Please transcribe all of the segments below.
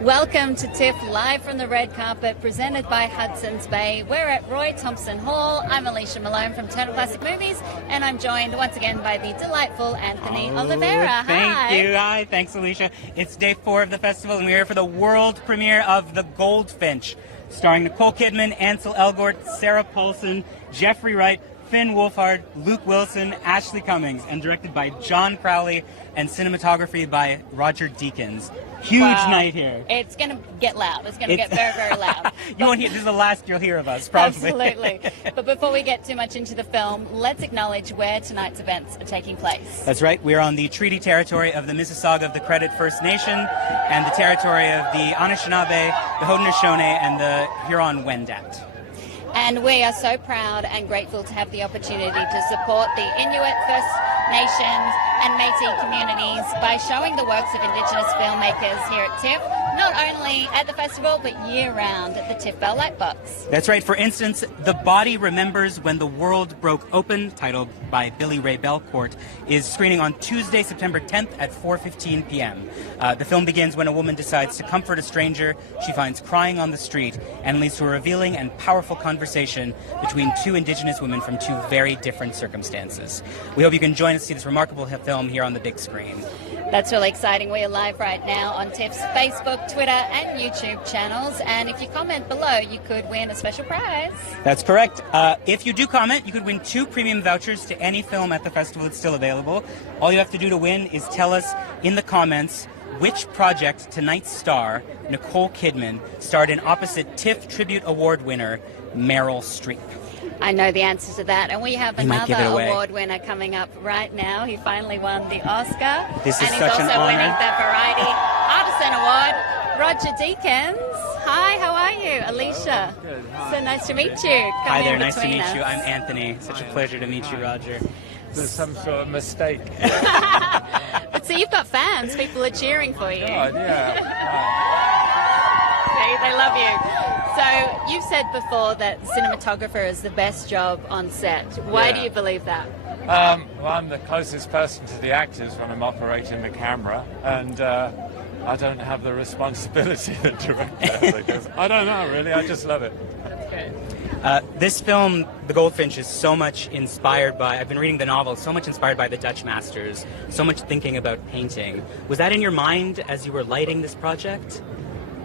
Welcome to TIFF, live from the red carpet, presented by Hudson's Bay. We're at Roy Thompson Hall. I'm Alicia Malone from Turner Classic Movies, and I'm joined once again by the delightful Anthony Oliveira. Thank you. Hi, thanks, Alicia. It's day 4 of the festival, and we're here for the world premiere of The Goldfinch, starring Nicole Kidman, Ansel Elgort, Sarah Paulson, Jeffrey Wright, Finn Wolfhard, Luke Wilson, Ashley Cummings, and directed by John Crowley and cinematography by Roger Deakins. Huge night here. It's going to get loud. It's going to get very, very loud. You won't hear, this is the last you'll hear of us, probably. Absolutely. But before we get too much into the film, let's acknowledge where tonight's events are taking place. That's right. We're on the treaty territory of the Mississauga of the Credit First Nation and the territory of the Anishinaabe, the Haudenosaunee, and the Huron-Wendat. And we are so proud and grateful to have the opportunity to support the Inuit, First Nations and Métis communities by showing the works of Indigenous filmmakers here at TIFF, not only at the festival, but year-round at the TIFF Bell Lightbox. That's right. For instance, The Body Remembers When the World Broke Open, titled by Billy Ray Belcourt, is screening on Tuesday, September 10th at 4:15 p.m. The film begins when a woman decides to comfort a stranger she finds crying on the street and leads to a revealing and powerful conversation between two Indigenous women from two very different circumstances. We hope you can join us to see this remarkable film here on the big screen. That's really exciting. We are live right now on TIFF's Facebook, Twitter and YouTube channels, and if you comment below, you could win a special prize. That's correct. If you do comment, you could win 2 premium vouchers to any film at the festival that's still available. All you have to do to win is tell us in the comments which project tonight's star, Nicole Kidman, starred in opposite TIFF Tribute Award winner Meryl Streep. I know the answer to that, and we have another award winner coming up right now. He finally won the Oscar, This is and he's such an also honor. winning the Variety Artisan Award. Roger Deakins. Hi, how are you? Alicia. Good. Hi. So nice to meet you. Hi there, nice to meet you. I'm Anthony. Such a pleasure to meet you, Roger. There's some sort of mistake. But see, you've got fans. People are cheering for you. God, yeah. See, they love you. So you've said before that cinematographer is the best job on set. Why do you believe that? Well, I'm the closest person to the actors when I'm operating the camera, and I don't have the responsibility that director has, I guess. I don't know, really. I just love it. This film, The Goldfinch, is so much inspired by, I've been reading the novel, so much inspired by the Dutch masters, so much thinking about painting. Was that in your mind as you were lighting this project?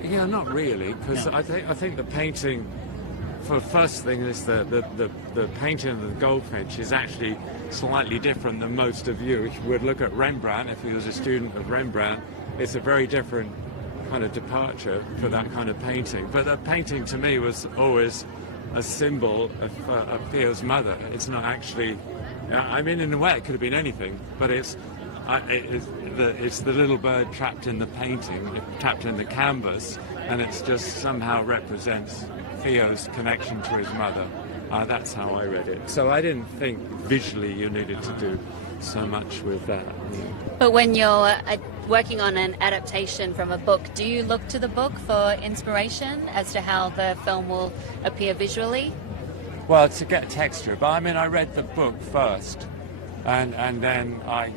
Yeah, not really, because I think the painting, for the first thing, is the painting of the Goldfinch is actually slightly different than most of you would look at Rembrandt. If he was a student of Rembrandt, it's a very different kind of departure for that kind of painting. But the painting to me was always a symbol of Theo's mother. It's not actually, I mean, in a way it could have been anything, but it's the little bird trapped in the painting, trapped in the canvas, and it's just somehow represents Theo's connection to his mother. That's how I read it. So I didn't think visually you needed to do so much with that. But when you're working on an adaptation from a book, do you look to the book for inspiration as to how the film will appear visually? Well, to get texture, but I mean, I read the book first, and then I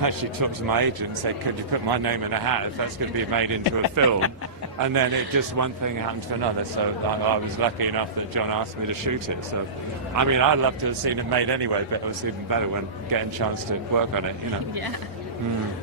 actually talked to my agent and said, could you put my name in a hat if that's going to be made into a film? And then it just, one thing happened to another, so I was lucky enough that John asked me to shoot it. So, I mean, I'd love to have seen it made anyway, but it was even better when getting a chance to work on it, you know. Yeah.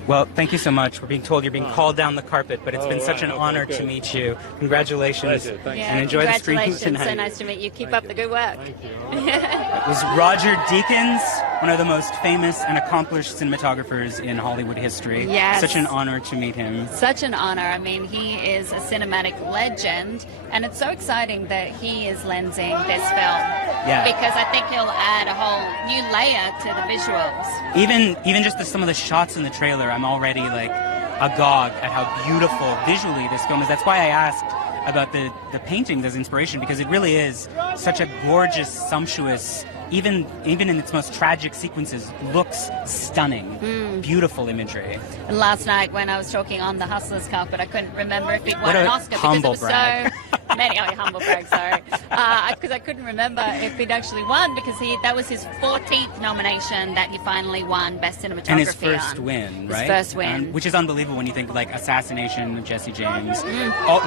Well, thank you so much. We're being told you're being called down the carpet, but it's been such an honor to meet you. Congratulations. Pleasure. Thank you. And enjoy the screening Congratulations. tonight. So nice to meet you. Keep up the good work. Thank you. It was Roger Deakins, one of the most famous and accomplished cinematographers in Hollywood history. Yes. Such an honor to meet him. Such an honor. I mean, he is a cinematic legend, and it's so exciting that he is lensing this film. Yeah. Because I think he'll add a whole new layer to the visuals. Even just some of the shots in the trailer, I'm already like agog at how beautiful visually this film is. That's why I asked about the paintings as inspiration, because it really is such a gorgeous, sumptuous, even in its most tragic sequences, looks stunning. Beautiful imagery. And last night when I was talking on the Hustlers carpet, I couldn't remember if he'd won What a an Oscar because humble it was brag. so many. Oh, humble brag, sorry. Because I couldn't remember if he'd actually won, because that was his 14th nomination that he finally won Best Cinematography And his first on. win, right? His first win. Which is unbelievable when you think like Assassination of Jesse James.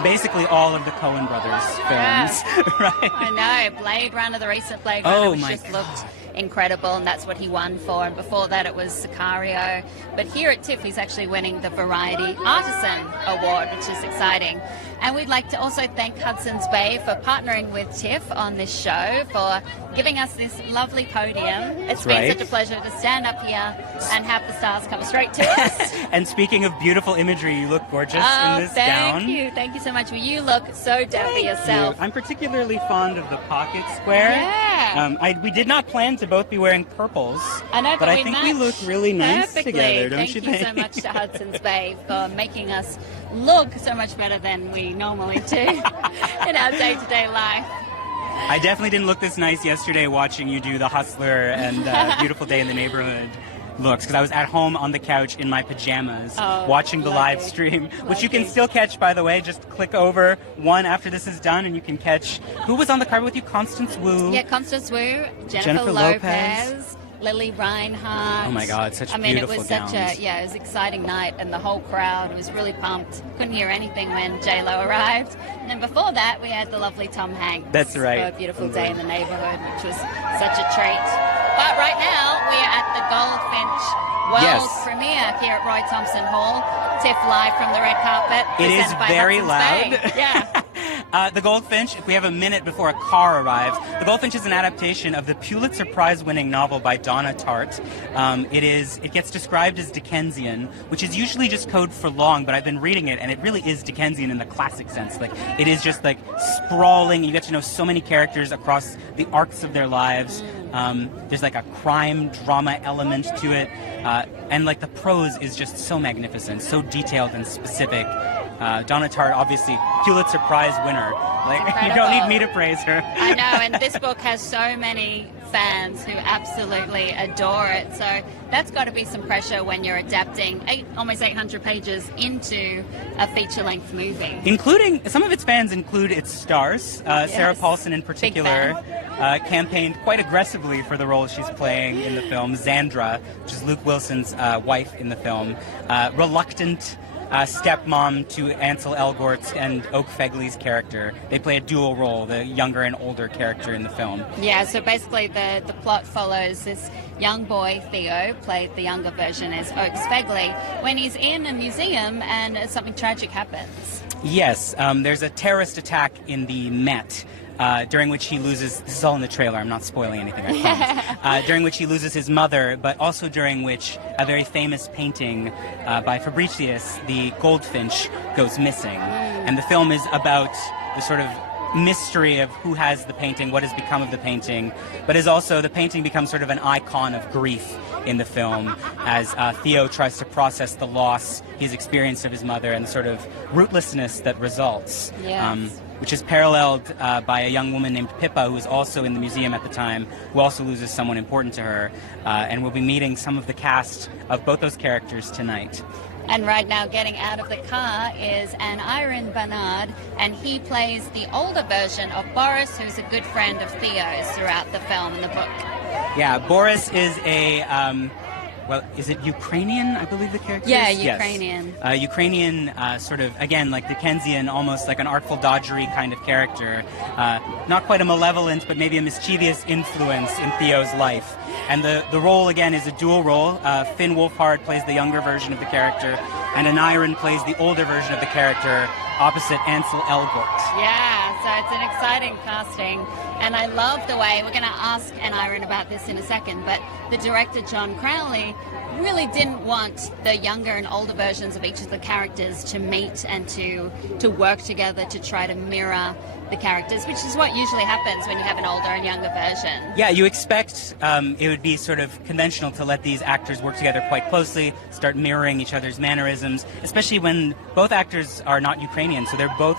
Basically all of the Coen brothers films, right? I know. Blade Runner, the recent Blade Runner, which just God. looked incredible, and that's what he won for. And before that it was Sicario. But here at TIFF he's actually winning the Variety Artisan Award, which is exciting. And we'd like to also thank Hudson's Bay for partnering with TIFF on this show, for giving us this lovely podium. It's been such a pleasure to stand up here and have the stars come straight to us. And speaking of beautiful imagery, you look gorgeous in this gown. Thank you so much. Well, you look so dapper yourself. I'm particularly fond of the pocket square. Yeah. We did not plan to both be wearing purples. I know, but I think we look really nice perfectly together, don't Thank you you think? so much to Hudson's Bay for making us look so much better than we normally do in our day-to-day life. I definitely didn't look this nice yesterday watching you do the Hustler and Beautiful Day in the Neighborhood looks, because I was at home on the couch in my pajamas watching the live stream, which you can still catch, by the way. Just click over one after this is done and you can catch who was on the card with you. Constance Wu. Yeah, Constance Wu, Jennifer Lopez, Lily Reinhardt. Oh my God, such beautiful it was gowns. it was an exciting night, and the whole crowd was really pumped. Couldn't hear anything when J-Lo arrived. And then before that, we had the lovely Tom Hanks. That's right. For A Beautiful Day in the Neighborhood, which was such a treat. But right now, we are at the Goldfinch world premiere here at Roy Thompson Hall. TIFF live from the red carpet. It is presented by very Hudson's loud. Bay. Yeah. The Goldfinch, if we have a minute before a car arrives, The Goldfinch is an adaptation of the Pulitzer Prize-winning novel by Donna Tartt. It gets described as Dickensian, which is usually just code for long, but I've been reading it, and it really is Dickensian in the classic sense. Like, it is just like sprawling. You get to know so many characters across the arcs of their lives. There's like a crime drama element to it, and like the prose is just so magnificent, so detailed and specific. Donna Tartt, obviously Pulitzer Prize winner. Like, you don't need me to praise her. I know, and this book has so many fans who absolutely adore it. So that's got to be some pressure when you're adapting almost 800 pages into a feature-length movie. Including, some of its fans include its stars. Sarah Paulson in particular campaigned quite aggressively for the role she's playing in the film. Xandra, which is Luke Wilson's wife in the film. Reluctant stepmom to Ansel Elgort and Oak Fegley's character. They play a dual role, the younger and older character in the film. Yeah, so basically the plot follows this young boy, Theo, played the younger version as Oak Fegley, when he's in a museum and something tragic happens. Yes, there's a terrorist attack in the Met. During which he loses, this is all in the trailer, I'm not spoiling anything, I promise. During which he loses his mother, but also during which a very famous painting by Fabricius, the Goldfinch, goes missing. And the film is about the sort of mystery of who has the painting, what has become of the painting, but is also, the painting becomes sort of an icon of grief in the film as Theo tries to process the loss he's experienced of his mother and the sort of rootlessness that results. Yes. Which is paralleled by a young woman named Pippa, who is also in the museum at the time, who also loses someone important to her. And we'll be meeting some of the cast of both those characters tonight. And right now, getting out of the car is Aaron Bernard, and he plays the older version of Boris, who's a good friend of Theo's throughout the film and the book. Yeah, Boris is is it Ukrainian, I believe the character Yeah, is? Ukrainian. Yes. Ukrainian, sort of, again, like Dickensian, almost like an artful dodgery kind of character. Not quite a malevolent, but maybe a mischievous influence in Theo's life. And the role, again, is a dual role. Finn Wolfhard plays the younger version of the character, and Aneirin plays the older version of the character, opposite Ansel Elgort. Yeah, so it's an exciting casting. And I love the way, we're going to ask Aneirin about this in a second, but the director, John Crowley, really didn't want the younger and older versions of each of the characters to meet and to work together to try to mirror the characters, which is what usually happens when you have an older and younger version. Yeah, you expect it would be sort of conventional to let these actors work together quite closely, start mirroring each other's mannerisms, especially when both actors are not Ukrainian, so they're both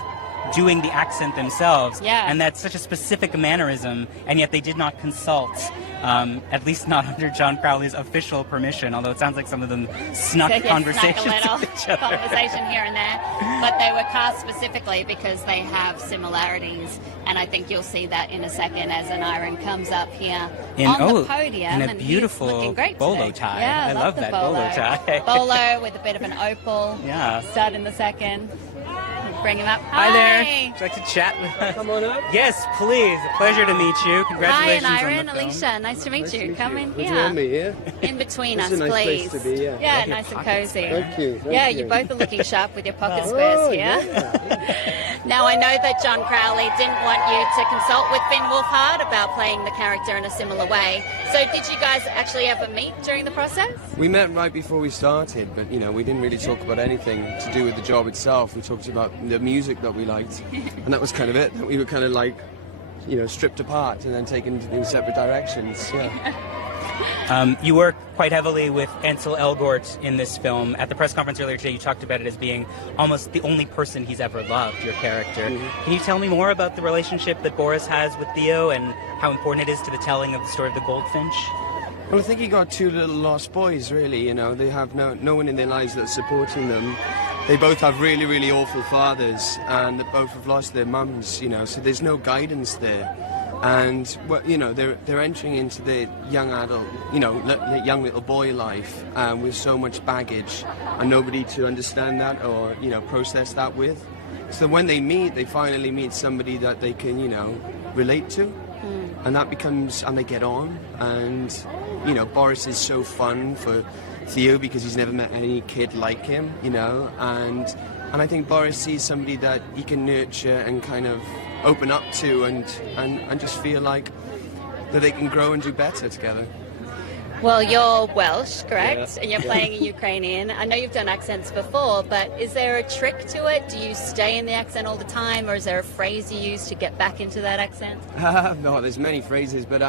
doing the accent themselves. Yeah. And that's such a specific mannerism, and yet they did not consult, at least not under John Crowley's official permission, although it sounds like some of them snuck conversations snuck a with each other. conversation here and there. But they were cast specifically because they have similarities, and I think you'll see that in a second as Aniron comes up here on the podium. In a and beautiful he's looking great bolo today. tie. Yeah, I love the that bolo tie. Bolo with a bit of an opal. Yeah. Start in the second. Bring him up. Hi there. Would you like to chat with us? Come on up. Yes, please. A pleasure to meet you. Congratulations Hi, on Aniron, the film. Alicia. Nice to meet you. Come in Would here. you want me here? In between It's us, a nice please. place to be, yeah. Yeah, nice and cozy. Thank you. Yeah, you you both are looking sharp with your pocket squares here. Yeah. Now, I know that John Crowley didn't want you to consult with Finn Wolfhard about playing the character in a similar way. So did you guys actually ever meet during the process? We met right before we started, but we didn't really talk about anything to do with the job itself. We talked about the music that we liked, and that was kind of it. We were kind of like, stripped apart and then taken in separate directions. Yeah. You work quite heavily with Ansel Elgort in this film. At the press conference earlier today, you talked about it as being almost the only person he's ever loved, your character. Mm-hmm. Can you tell me more about the relationship that Boris has with Theo and how important it is to the telling of the story of the Goldfinch? Well, I think he got two little lost boys, really. They have no one in their lives that's supporting them. They both have really, really awful fathers, and they both have lost their mums, so there's no guidance there. And, they're entering into their young adult, young little boy life with so much baggage and nobody to understand that or, process that with. So when they finally meet somebody that they can, relate to. And that becomes, and they get on. And, Boris is so fun for Theo because he's never met any kid like him, and I think Boris sees somebody that he can nurture and kind of open up to and just feel like that they can grow and do better together. Well, you're Welsh, correct? Yeah. And you're playing in Ukrainian. I know you've done accents before, but is there a trick to it? Do you stay in the accent all the time, or is there a phrase you use to get back into that accent? No, there's many phrases, but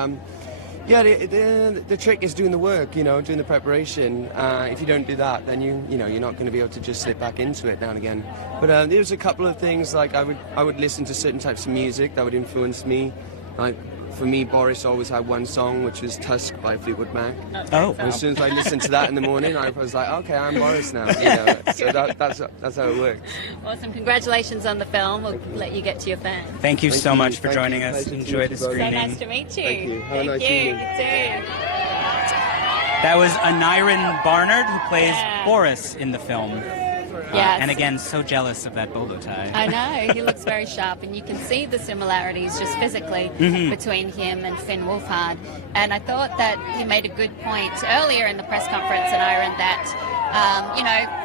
the trick is doing the work, doing the preparation. If you don't do that, then you're not going to be able to just slip back into it now and again. But there's a couple of things, like I would listen to certain types of music that would influence me. Like for me, Boris always had one song, which was Tusk by Fleetwood Mac. Oh. And as soon as I listened to that in the morning, I was like, okay, I'm Boris now. So that's how it works. Awesome. Congratulations on the film. We'll let you get to your fan. Thank you so much for Thank joining you. us. Pleasure to Enjoy meet the you both. screening. So nice to meet you. Thank you. Have a Thank nice you. evening. You too. That was Aniron Barnard, who plays Yeah. Boris in the film. Yes. And again, so jealous of that bolo tie. I know, he looks very sharp, and you can see the similarities just physically between him and Finn Wolfhard. And I thought that he made a good point earlier in the press conference, Aniron, that,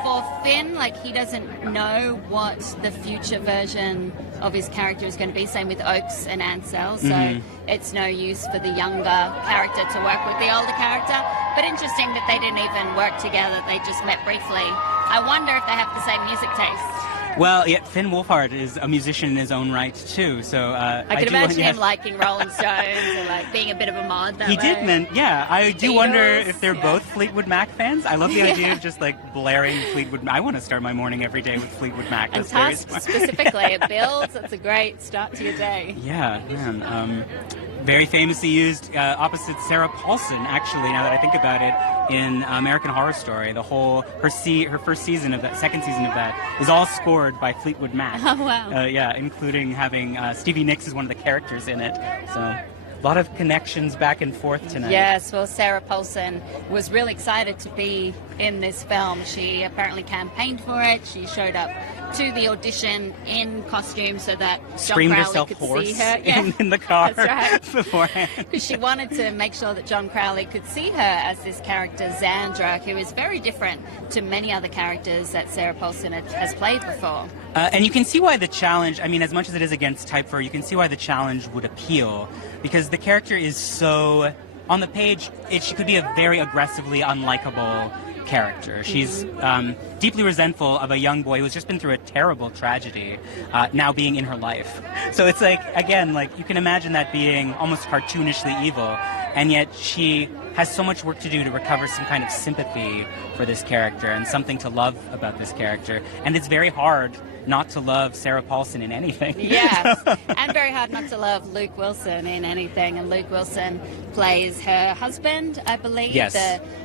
for Finn, he doesn't know what the future version of his character is going to be. Same with Oakes and Ansel, so it's no use for the younger character to work with the older character. But interesting that they didn't even work together, they just met briefly. I wonder if they have the same music taste. Well, yeah, Finn Wolfhard is a musician in his own right, too. So I could imagine him liking Rolling Stones and being a bit of a mod that He way. did, yeah. I do Beatles, wonder if they're yeah. both Fleetwood Mac fans. I love the idea of just blaring Fleetwood Mac. I want to start my morning every day with Fleetwood Mac. And That's very Tusk smart. specifically, it builds. That's a great start to your day. Yeah, man. Very famously used opposite Sarah Paulson, actually, now that I think about it, in American Horror Story. Her first season of that, second season of that, is all scored by Fleetwood Mac. Oh, wow. Yeah, including having Stevie Nicks as one of the characters in it. So, a lot of connections back and forth tonight. Yes, well, Sarah Paulson was really excited to be in this film. She apparently campaigned for it. She showed up to the audition in costume so that John Screamed Crowley herself could hoarse see her. Yeah. in the car That's right. beforehand. Because she wanted to make sure that John Crowley could see her as this character, Xandra, who is very different to many other characters that Sarah Paulson has played before. And you can see why the challenge, as much as it is against type for her, you can see why the challenge would appeal. Because the character is so... On the page, she could be a very aggressively unlikable character. She's deeply resentful of a young boy who's just been through a terrible tragedy, now being in her life. So it's like, again, like you can imagine that being almost cartoonishly evil, and yet she has so much work to do to recover some kind of sympathy for this character and something to love about this character. And it's very hard not to love Sarah Paulson in anything. Yes, and very hard not to love Luke Wilson in anything. And Luke Wilson plays her husband, I believe. Yes.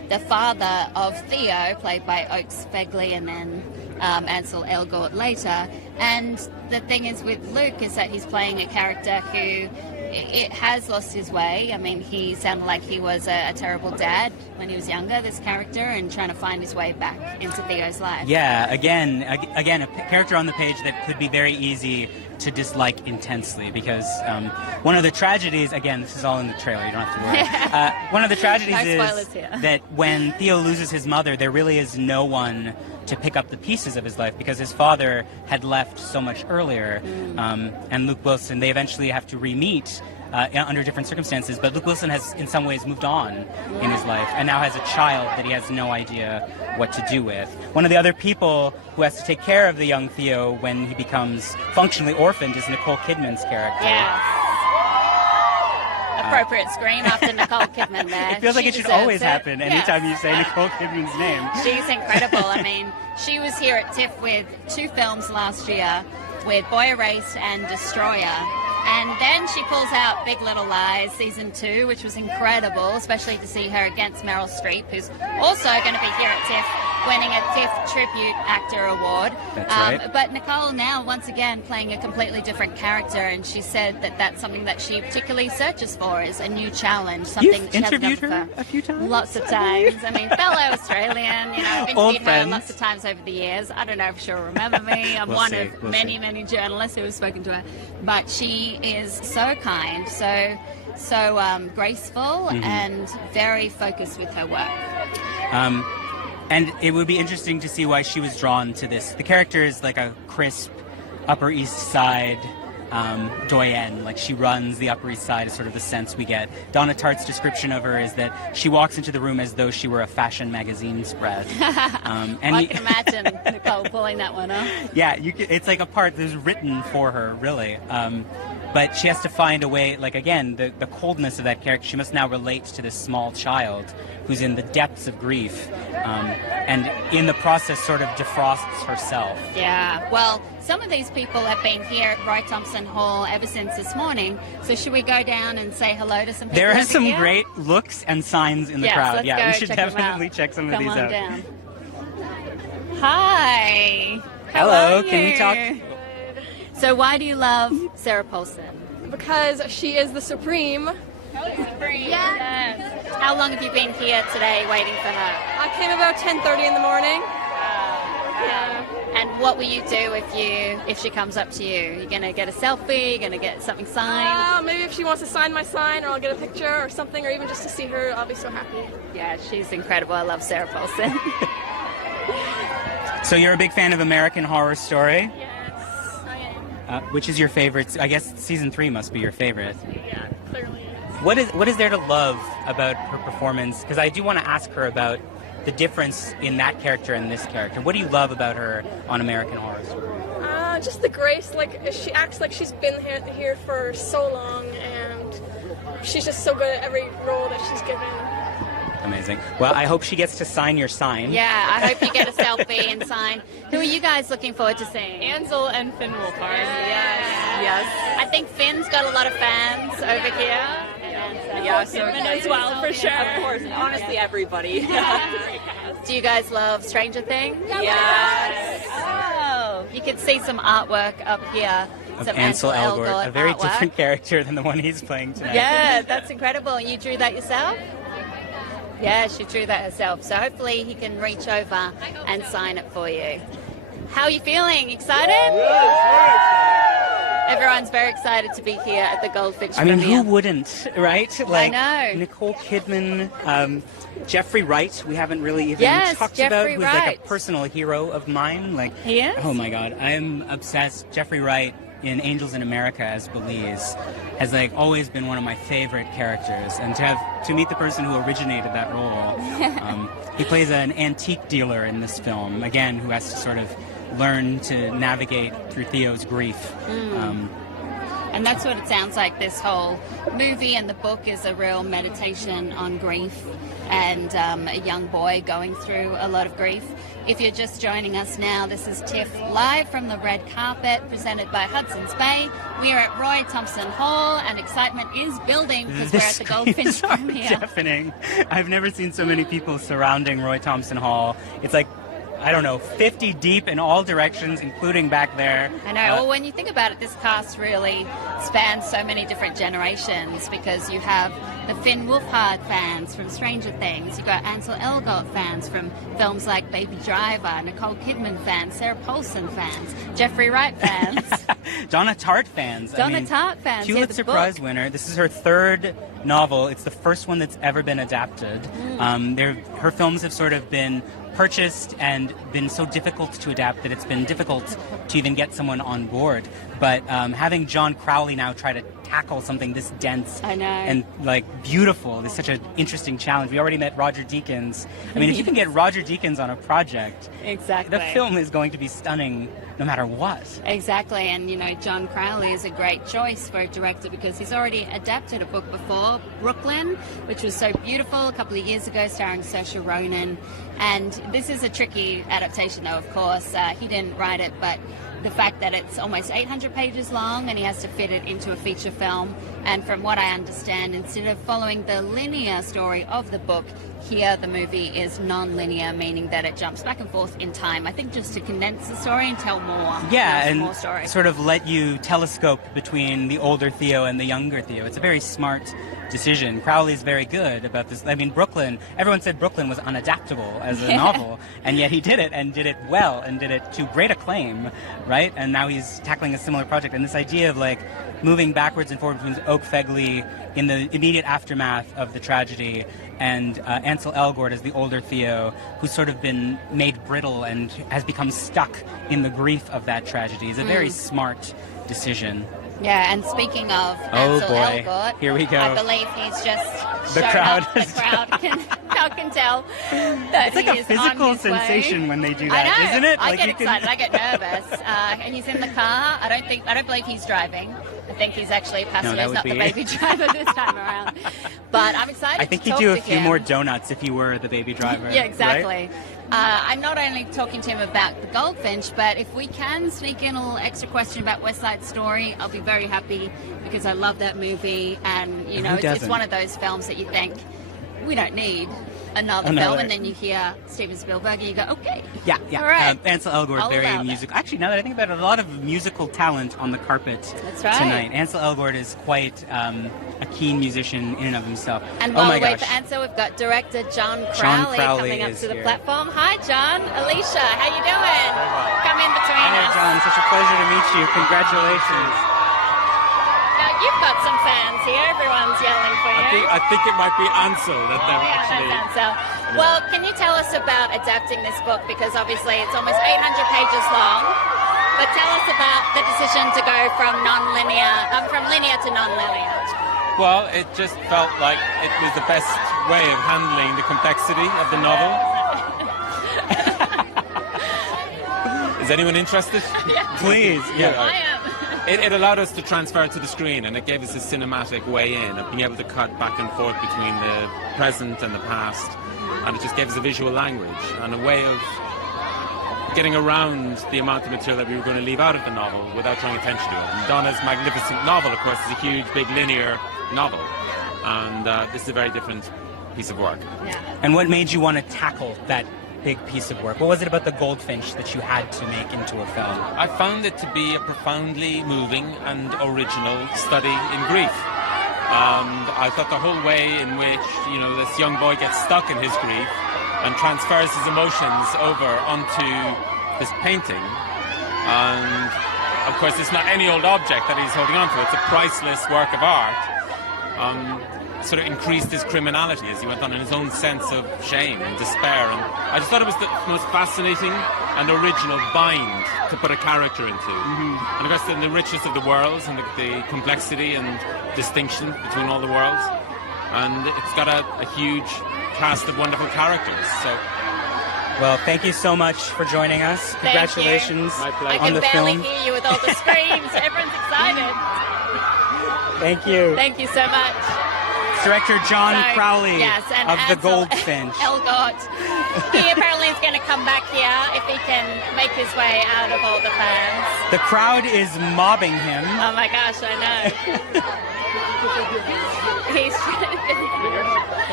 The father of Theo, played by Oakes Fegley, and then Ansel Elgort later. And the thing is with Luke is that he's playing a character who it has lost his way. I mean, he sounded like he was a terrible dad when he was younger, this character, and trying to find his way back into Theo's life. Yeah, again, a character on the page that could be very easy to dislike intensely, because one of the tragedies, again, this is all in the trailer, you don't have to worry. One of the tragedies is that when Theo loses his mother, there really is no one to pick up the pieces of his life, because his father had left so much earlier. And Luke Wilson, they eventually have to re-meet under different circumstances, but Luke Wilson has in some ways moved on in his life and now has a child that he has no idea what to do with. One of the other people who has to take care of the young Theo when he becomes functionally orphaned is Nicole Kidman's character. Yes. Appropriate scream after Nicole Kidman there. It feels like it should always happen anytime you say Yeah. Nicole Kidman's name. She's incredible. I mean, she was here at TIFF with 2 films last year, with Boy Erased and Destroyer. And then she pulls out Big Little Lies Season 2, which was incredible, especially to see her against Meryl Streep, who's also going to be here at TIFF, winning a TIFF Tribute Actor Award. That's right. But Nicole now, once again, playing a completely different character, and she said that that's something that she particularly searches for, is a new challenge, something You've she hasn't done interviewed her before. a few times? Lots of times. I mean, fellow Australian, you know, I've Old interviewed her friends. lots of times over the years. I don't know if she'll remember me. I'm We'll one see. of We'll many, see. many journalists who have spoken to her. But she is so kind, so graceful, Mm-hmm. and very focused with her work. And it would be interesting to see why she was drawn to this. The character is like a crisp Upper East Side doyenne. Like, she runs the Upper East Side is sort of the sense we get. Donna Tartt's description of her is that she walks into the room as though she were a fashion magazine spread. I can imagine Nicole pulling that one off. Yeah, it's like a part that's written for her, really. But she has to find a way, like, again, the coldness of that character. She must now relate to this small child who's in the depths of grief, and in the process sort of defrosts herself. Yeah, well, some of these people have been here at Roy Thompson Hall ever since this morning, so should we go down and say hello to some people? There are over some here? great looks and signs in the Yes, crowd. let's Yeah, go we should check them definitely out. check some of Come these on out. down. Hi. How Hello, are can we you? talk? So why do you love Sarah Paulson? Because she is the supreme. Yes. How long have you been here today waiting for her? I came about 10:30 in the morning. Yeah. And what will you do if she comes up to you? You're gonna get a selfie? You're gonna get something signed? Maybe if she wants to sign my sign, or I'll get a picture or something, or even just to see her, I'll be so happy. Yeah, she's incredible. I love Sarah Paulson. So you're a big fan of American Horror Story? Yes, I am. Which is your favorite? I guess season 3 must be your favorite. Yeah, clearly. What is there to love about her performance? Because I do want to ask her about the difference in that character and this character. What do you love about her on American Horror Story? Just the grace, like she acts like she's been here for so long, and she's just so good at every role that she's given. Amazing. Well, I hope she gets to sign your sign. Yeah, I hope you get a selfie and sign. Who are you guys looking forward to seeing? Ansel and Finn Wolfhard. Yes. I think Finn's got a lot of fans over here. Yeah, so Kidman as well, for sure. Of course, honestly, everybody. Do you guys love Stranger Things? Yes. Oh, you can see some artwork up here. Of Some Ansel Elgort, a very artwork. different character than the one he's playing tonight. Yeah, that's incredible. You drew that yourself? Yeah, she drew that herself. So hopefully he can reach over and sign it for you. How are you feeling? Excited? Everyone's very excited to be here at the Goldfinch I mean, premiere. who wouldn't, right? Like, know. Nicole Kidman, Jeffrey Wright, we haven't really even Yes, talked Jeffrey about, who's like Wright. a personal hero of mine. Like, He is? oh my God, I am obsessed. Jeffrey Wright in Angels in America as Belize has like always been one of my favorite characters, and to meet the person who originated that role. He plays an antique dealer in this film, again, who has to sort of learn to navigate through Theo's grief. And that's what it sounds like. This whole movie and the book is a real meditation on grief and a young boy going through a lot of grief. If you're just joining us now, this is TIFF live from the red carpet presented by Hudson's Bay. We are at Roy Thompson Hall and excitement is building because we're at the Goldfinch premiere. Deafening. I've never seen so many people surrounding Roy Thompson Hall. It's like, I don't know, 50 deep in all directions, including back there. I know. Well, when you think about it, this cast really spans so many different generations because you have the Finn Wolfhard fans from Stranger Things. You've got Ansel Elgort fans from films like Baby Driver, Nicole Kidman fans, Sarah Paulson fans, Jeffrey Wright fans. Donna Tartt fans. Donna Tartt fans. Pulitzer Prize winner. This is her third novel. It's the first one that's ever been adapted. Her films have sort of been purchased and been so difficult to adapt that it's been difficult to even get someone on board. But having John Crowley now try to tackle something this dense and like beautiful is such an interesting challenge. We already met Roger Deakins. I mean, if you can get Roger Deakins on a project, exactly, the film is going to be stunning no matter what. Exactly, and you know, John Crowley is a great choice for a director because he's already adapted a book before, Brooklyn, which was so beautiful a couple of years ago, starring Saoirse Ronan. And this is a tricky adaptation, though, of course. He didn't write it, but the fact that it's almost 800 pages long and he has to fit it into a feature film. And from what I understand, instead of following the linear story of the book, here the movie is non-linear, meaning that it jumps back and forth in time. I think just to condense the story and tell more. Yeah, and more story. Sort of let you telescope between the older Theo and the younger Theo. It's a very smart decision. Crowley's very good about this. I mean, Brooklyn, everyone said Brooklyn was unadaptable as a novel, and yet he did it, and did it well, and did it to great acclaim, right? And now he's tackling a similar project. And this idea of, like, moving backwards and forward between Oak Fegley in the immediate aftermath of the tragedy and Ansel Elgort as the older Theo, who's sort of been made brittle and has become stuck in the grief of that tragedy, is a very smart decision. Yeah, and speaking of Ansel Elgort, here we go. I believe he's just the shown crowd. Up. The crowd can tell that it's like a physical sensation when they do that, I know. Isn't it? I like get excited. I get nervous. And he's in the car. I don't believe he's driving. I think he's actually a passenger. He's not the baby driver this time around. But I'm excited. I think to he'd talk do a to few him. more donuts if he were the baby driver. Yeah, exactly. Right? I'm not only talking to him about the Goldfinch, but if we can sneak in a little extra question about West Side Story, I'll be very happy because I love that movie, and you know, it's one of those films that you think we don't need another film, and then you hear Steven Spielberg and you go, okay. Yeah. All right. Ansel Elgort, very musical. Actually, now that I think about it, a lot of musical talent on the carpet tonight. Ansel Elgort is quite a keen musician in and of himself. And while we wait for Ansel, we've got director John Crowley coming up to the platform. Hi, John. Alicia, how you doing? Come in between us. Hi, John. Such a pleasure to meet you. Congratulations. Now, you've got some fans here. Everyone's yelling for you. I think it might be Ansel that they're actually... That's Ansel. Well, can you tell us about adapting this book? Because obviously it's almost 800 pages long. But tell us about the decision to go from linear to non-linear. Well, it just felt like it was the best way of handling the complexity of the novel. Is anyone interested? Please. Yeah. I am. It allowed us to transfer it to the screen, and it gave us a cinematic way in of being able to cut back and forth between the present and the past, and it just gave us a visual language and a way of getting around the amount of material that we were going to leave out of the novel without drawing attention to it. And Donna's magnificent novel, of course, is a huge, big linear novel, and this is a very different piece of work. Yeah. And what made you want to tackle that big piece of work? What was it about the Goldfinch that you had to make into a film? I found it to be a profoundly moving and original study in grief. And I thought the whole way in which, you know, this young boy gets stuck in his grief and transfers his emotions over onto this painting. And of course, it's not any old object that he's holding on to. It's a priceless work of art. Sort of increased his criminality as he went on in his own sense of shame and despair. And I just thought it was the most fascinating and original bind to put a character into. And I guess in the richness of the worlds and the complexity and distinction between all the worlds. And it's got a huge cast of wonderful characters. So, Well, thank you so much for joining us. Congratulations My pleasure. on the I can film. barely hear you with all the screams. Everyone's excited. Thank you. Thank you so much. Director John So, Crowley yes, and of The Ansel Goldfinch. Elgort. He apparently is going to come back here if he can make his way out of all the fans. The crowd is mobbing him. Oh my gosh, I know. He's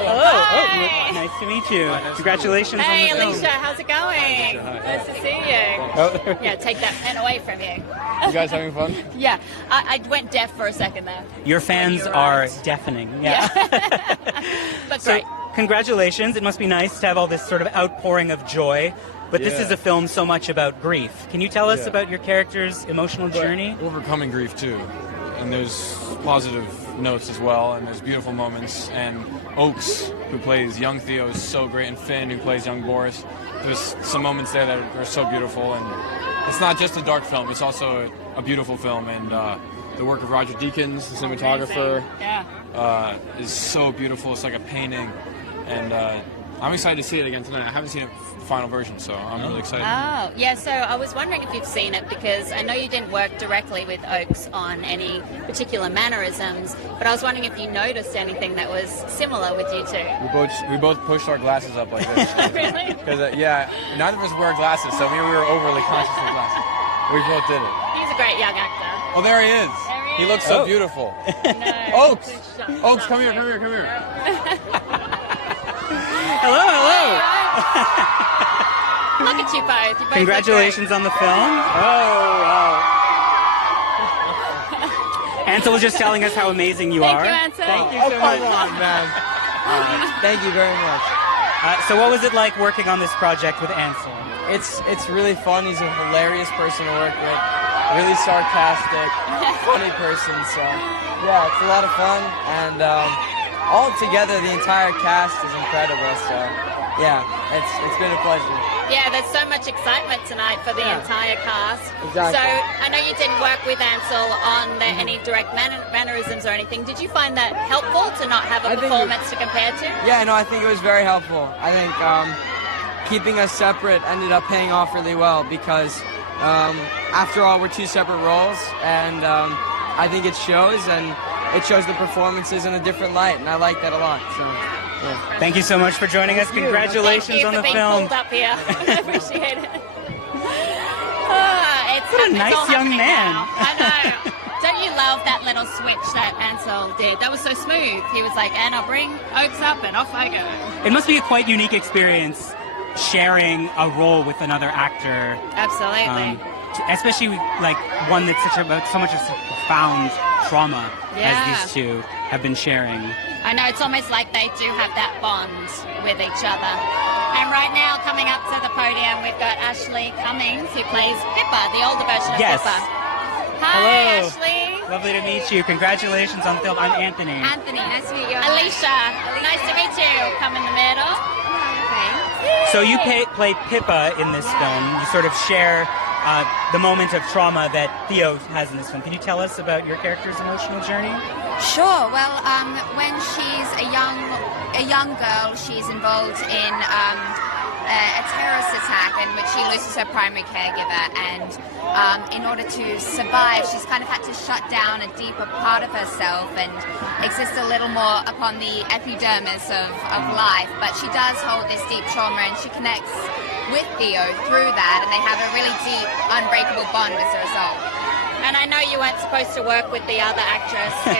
Oh, nice to meet you. Congratulations Hey, on the film. Alicia, how's it going? Nice to see you. Oh, Yeah, take that pen away from you. You guys having fun? Yeah, I went deaf for a second there. Your fans are deafening. Yeah. But So, great. congratulations. It must be nice to have all this sort of outpouring of joy. But this Yeah. is a film so much about grief. Can you tell us Yeah. about your character's emotional journey? Overcoming grief too, and there's positive notes as well, and there's beautiful moments. And Oakes, who plays young Theo, is so great, and Finn, who plays young Boris. There's some moments there that are so beautiful, and it's not just a dark film; it's also a beautiful film. And the work of Roger Deakins, the cinematographer, Yeah. is so beautiful. It's like a painting, and I'm excited to see it again tonight. I haven't seen it final version, so I'm really excited. Oh, yeah, so I was wondering if you've seen it because I know you didn't work directly with Oakes on any particular mannerisms, but I was wondering if you noticed anything that was similar with you two. We both pushed our glasses up like this. Really? Because yeah, neither of us wear glasses, so maybe we were overly conscious of glasses. We both did it. He's a great young actor. Oh, there he is. There He he looks is. so Oh. beautiful. No, Oakes! shut Oakes, up. come here, come here, come here. Hello, hello. Look at you both. You both look Congratulations on the film. Oh, wow. Ansel was just telling us how amazing you Thank are. you, Ansel. Thank you Oh, so come much. on, man. Thank you very much. So what was it like working on this project with Ansel? It's really fun. He's a hilarious person to work with. Really sarcastic, funny person. So yeah, it's a lot of fun, and all together, the entire cast is incredible. So yeah, it's been a pleasure. Yeah, there's so much excitement tonight for the entire cast. Exactly. So I know you didn't work with Ansel on any direct mannerisms or anything. Did you find that helpful to not have a I think performance to compare to? Yeah, no, I think it was very helpful. I think keeping us separate ended up paying off really well because after all, we're two separate roles, and I think it shows, and it shows the performances in a different light, and I like that a lot. So, yeah. Thank you so much for joining us. Congratulations Thank you on for the being film. pulled up here. I appreciate it. What a It's nice all young happening man. now. I know. Don't you love that little switch that Ansel did? That was so smooth. He was like, and I'll bring Oakes up and off I go. It must be a quite unique experience sharing a role with another actor, Absolutely. especially like one that's about so much of such profound trauma Yeah. as these two have been sharing. I know, it's almost like they do have that bond with each other. And right now, coming up to the podium, we've got Ashley Cummings, who plays Pippa, the older version of Yes. Pippa. Hi, Hello. Ashley. Lovely to meet you. Congratulations on the film. I'm Anthony. Anthony, nice to meet you. Alicia, nice to meet you. Come in the middle. So you play Pippa in this film. You sort of share the moment of trauma that Theo has in this film. Can you tell us about your character's emotional journey? Sure. Well, when she's a young girl, she's involved in a terrorist attack in which she loses her primary caregiver, and in order to survive, she's kind of had to shut down a deeper part of herself and exist a little more upon the epidermis of life. But she does hold this deep trauma, and she connects with Theo through that, and they have a really deep, unbreakable bond as a result. And I know you weren't supposed to work with the other actress who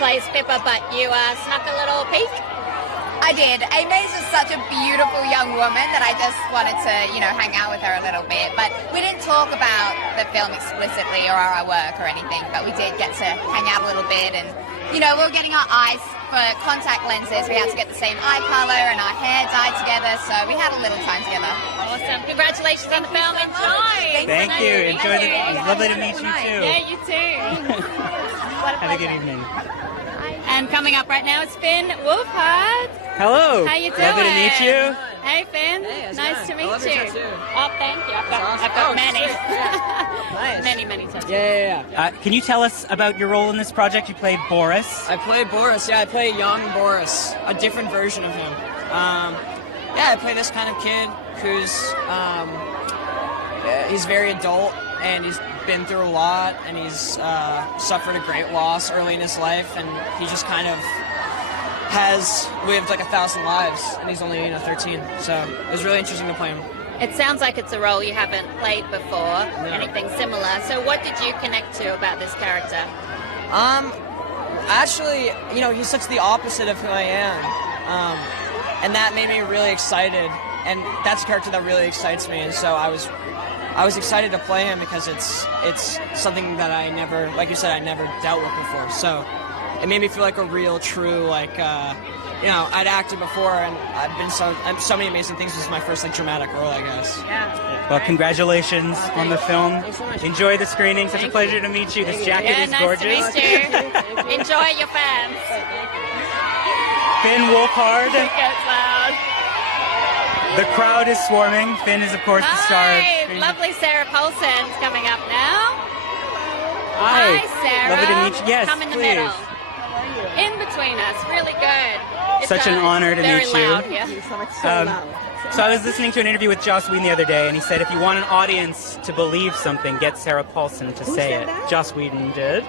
plays Pippa, but you snuck a little peek. I did. Amy's just such a beautiful young woman that I just wanted to, hang out with her a little bit. But we didn't talk about the film explicitly or our work or anything, but we did get to hang out a little bit. And, we were getting our eyes for contact lenses. We had to get the same eye color and our hair dyed together, so we had a little time together. Awesome. Congratulations on the film. Enjoy. Thank you. Enjoy the. It was lovely to meet you too. Yeah, you too. What a Have a pleasure. good evening. And coming up right now is Finn Wolfhard. Hello. How you doing? Lovely to meet you. Hey, Finn. Hey, how's it nice going? to I meet love your you. tattoo. Oh, thank you. I've got many. Nice. many tattoos. Yeah. Can you tell us about your role in this project? You played Boris. I play Boris. Yeah, I play young Boris, a different version of him. I play this kind of kid who's he's very adult and he's been through a lot and he's suffered a great loss early in his life, and he just kind of has lived like 1,000 lives, and he's only 13. So it was really interesting to play him. It sounds like it's a role you haven't played before, anything similar. So what did you connect to about this character? Actually, he's such the opposite of who I am. And that made me really excited. And that's a character that really excites me. And so I was excited to play him because it's something that I never, like you said, I never dealt with before. So it made me feel like a real, true, I'd acted before, and I've been so many amazing things. This is my first dramatic role, I guess. Yeah. Well, congratulations on the film. Thanks so much. Enjoy the screening. Such a pleasure to meet you. This jacket is nice gorgeous. to meet you. Enjoy your fans. Finn Wolfhard. It gets loud. The crowd is swarming. Finn is, of course, the star. Hi, lovely Sarah Paulson's coming up now. Hi. Sarah. Lovely to meet you. Yes, Come in the please. middle. In between us. Really good. It's Such an honor to very meet you. loud here. So I was listening to an interview with Joss Whedon the other day, and he said if you want an audience to believe something, get Sarah Paulson to say it. Joss Whedon did.